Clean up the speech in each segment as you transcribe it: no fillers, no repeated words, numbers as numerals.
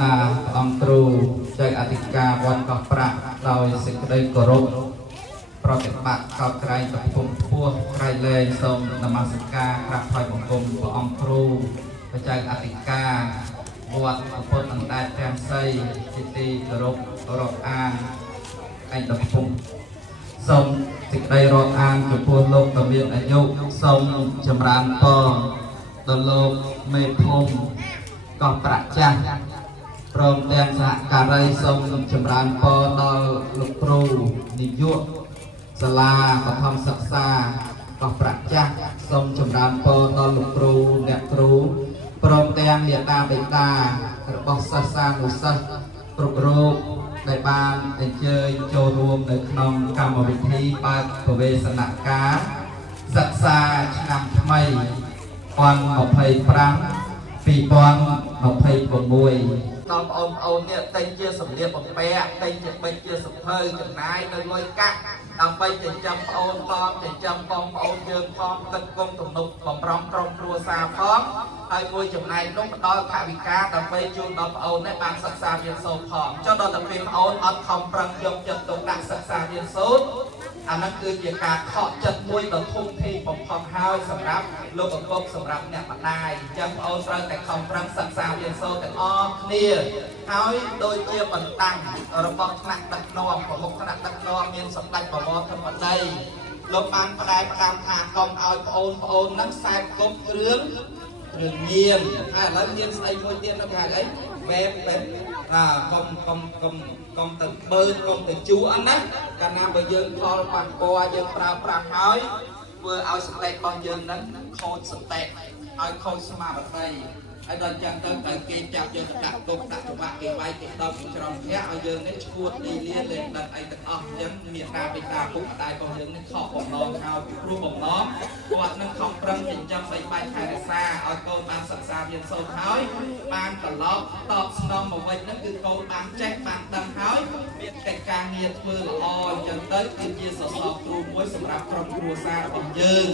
ណាអង្គគ្រូចៅអធិការវត្តកោះប្រាក់ដោយសេចក្តីគោរពប្រតិបត្តិកោតក្រែងប្រពន្ធខ្ពស់ក្រៃលែងសូមនមស្ការក្រាបថ្វាយបង្គំព្រះអង្គគ្រូចៅអធិការវត្តពុទ្ធអណ្ដែតទាំងសីជាទីគោរពរាប់អានឯកប្រពន្ធសូមសេចក្តីរាប់អានចំពោះលោកដ៏មានអាយុសូមចម្រើនពរដល់លោកមេភូមិកោះប្រាក់ចាស់ព្រមទាំងសហការីសូមចម្រើនពរដល់លោកគ្រូនាយកសាលាបឋមសិក្សាកោះប្រាក់ចាស់សូមចម្រើនពរដល់លោកគ្រូអ្នកគ្រូព្រមទាំងមេត្តាបិតារបស់សិស្សានុសិស្សគ្រប់រូបដែលបានអញ្ជើញចូលរួមនៅក្នុងកម្មវិធីបើកប្រវេសនការសិក្សាឆ្នាំថ្មី2025-2026ដល់បងប្អូននេះតែងជាសម្លៀកបំពាក់តែងជាបិទជាសភៅចំណាយនៅលុយកាក់ដើម្បីចិញ្ចឹមប្អូនផងចិញ្ចឹមបងប្អូនយើងផងទឹកគង់ទំនុកបំរុងក្រុមគ្រួសារផងហើយមួយចំណែកនោះផ្ដល់ថវិកាដើម្បីជូនដល់ប្អូននេះបានសិក្សារៀនសូត្រផងចុះដល់តែពេលប្អូនអត់ខំប្រឹងយកចិត្តទុកដាក់សិក្សារៀនសូត្រអានោះគឺជាការខកចិត្តមួយដ៏ធំធេងបំផុតហើយសម្រាប់លោកឪពុកសម្រាប់អ្នកម្ដាយអញ្ចឹងប្អូនត្រូវតែខំប្រឹងសិក្សារៀនសូត្រទាំងអស់គ្នាហើយដូចជាបណ្ដាំរបស់ថ្នាក់ដឹកនាំប្រមុខថ្នាក់ដឹកនាំមានសម្ដេចបវរធម្មតីលោកបានផ្ដែផ្ដាំថាកុំឲ្យប្អូននឹងខ្សែគប់គ្រឿងញៀនហើយឥឡូវញៀនស្អីមួយទៀតនោះគេហៅអីបែបកុំទៅបើកុំទៅជួអត់ណាកាលណាបើយើងផលប៉ះពាល់យើងប្រើប្រាស់ហើយធ្វើឲ្យសតិរបស់យើងនឹងខូចសតិឲ្យខូចស្មារតីហើយដល់ចឹងទៅគេចាប់យើងដាក់ទុកដាក់ច្បាក់គេវាយគេដប់ច្រំធាក់ឲ្យយើងនេះឈួតលីលាលេងដល់អីទាំងអស់អញ្ចឹងមានតាបិតាពុកតែរបស់យើងនេះខកបំណងហើយគ្រូបំណងគាត់នឹងខំប្រឹងចិញ្ចឹមបីបាច់ថែរក្សាឲ្យកូនបានសិក្សារៀនសូត្រហើយបានត្រឡប់តបស្នងមកវិញហ្នឹងគឺកូនបានចេះបានដឹងហើយមានកិច្ចការងារធ្វើល្អអញ្ចឹងទៅគឺជាសសរគ្រូមួយសម្រាប់ក្រុមគ្រួសាររបស់យើង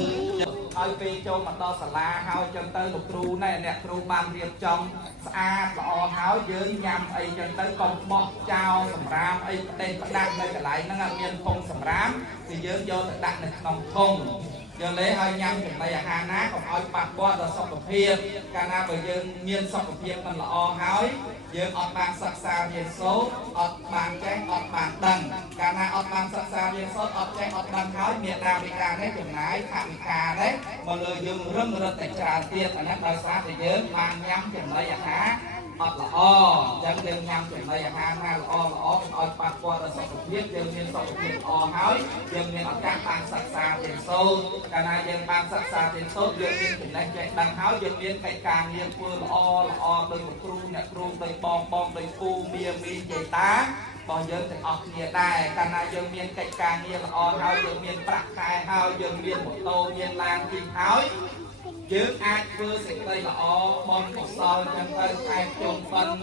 ហើយពេលចូលមកដល់សាលាហើយចឹងទៅលោកគ្រូណែអ្នកគ្រូបានរៀបចំស្អាតល្អហើយយើងញ៉ាំអីចឹងទៅកុំបោះចោលសម្រាមអីផ្ដេសផ្ដាច់នៅកន្លែងហ្នឹងមានធុងសម្រាមគឺយើងយកទៅដាក់នៅក្នុងធុងយកលេឲ្យញ៉ាំចំណីអាហារណាកុំឲ្យប៉ះពាល់ដល់សុខភាពកាលណាបើយើងមានសុខភាពមិនល្អហើយយើងអត់បានសិក្សារៀនសូត្រអត់បានចេះអត់បានដឹងកាលណាអត់បានសិក្សារៀនសូត្រអត់ចេះអត់ដឹងហើយមេត្តាបិតានេះចំណាយថវិកានេះមកលើយើងរឹងរឹតតែច្រើនទៀតអានេះដោយសារតែយើងបានញ៉ាំចំណីអាហារអត់ល្អអញ្ចឹងយើងញ៉ាំចំណីអាហារណាល្អកុំឲ្យប៉ះពាល់ដល់សុខភាពយើងមានសុខភាពល្អហើយយើងមានឱកាសបានសិក្សារៀនសូត្រកាលណាយើងបានសិក្សារៀនសូត្រយើងមានចំណេះចេះដឹងហើយយើងមានកិច្ចការងារធ្វើល្អដោយគ្រូអ្នកគ្រូដោយបងដោយពូមីយាយតារបស់យើងទាំងអស់គ្នាដែរកាលណាយើងមានកិច្ចការងារល្អហើយយើងមានប្រាក់ខែហើយយើងមានម៉ូតូមានឡានជិះហើយយើងអាចធ្វើសេចក្តីល្អបងកុសលចឹងទៅខែជុំបិណ្ឌ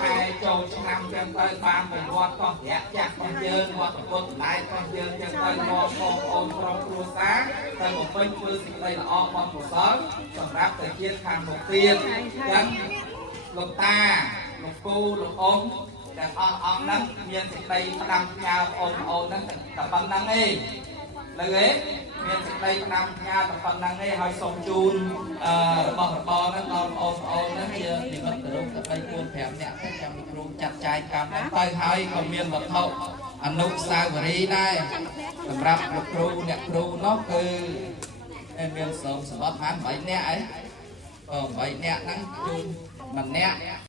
ខែចូលឆ្នាំចឹងទៅបានប្រវត្តិរបស់ព្រះចាស់របស់យើងវត្តពុទ្ធដែររបស់យើងចឹងទៅបងប្អូនក្រុមគ្រួសារទៅបំពេញធ្វើសេចក្តីល្អបងកុសលសម្រាប់ទៅជាតិខាងមុខទៀតចឹងលោកតាលោកពូលោកអ៊ំទាំងអស់អង្គហ្នឹងមានសេចក្តីផ្ដាំផ្ញើបងប្អូនហ្នឹងតែប៉ុណ្្នឹងឯងលើឯងមានសេចក្តីផ្ដាំផ្ញើតែប៉ុណ្្នឹងឯងហើយសូមជូនរបស់របរហ្នឹងដល់បងប្អូនហ្នឹងជានិមិត្តរូបទៅ4-5នាក់ទៅចាំគ្រូចាត់ចែងកម្មហ្នឹងទៅហើយក៏មានវត្ថុអនុស្សាវរីយ៍ដែរសម្រាប់លោកគ្រូអ្នកគ្រូនោះគឺមានសូមសម្បត្តិបាន8នាក់ឯង8នាក់ហ្នឹងជូន1នាក់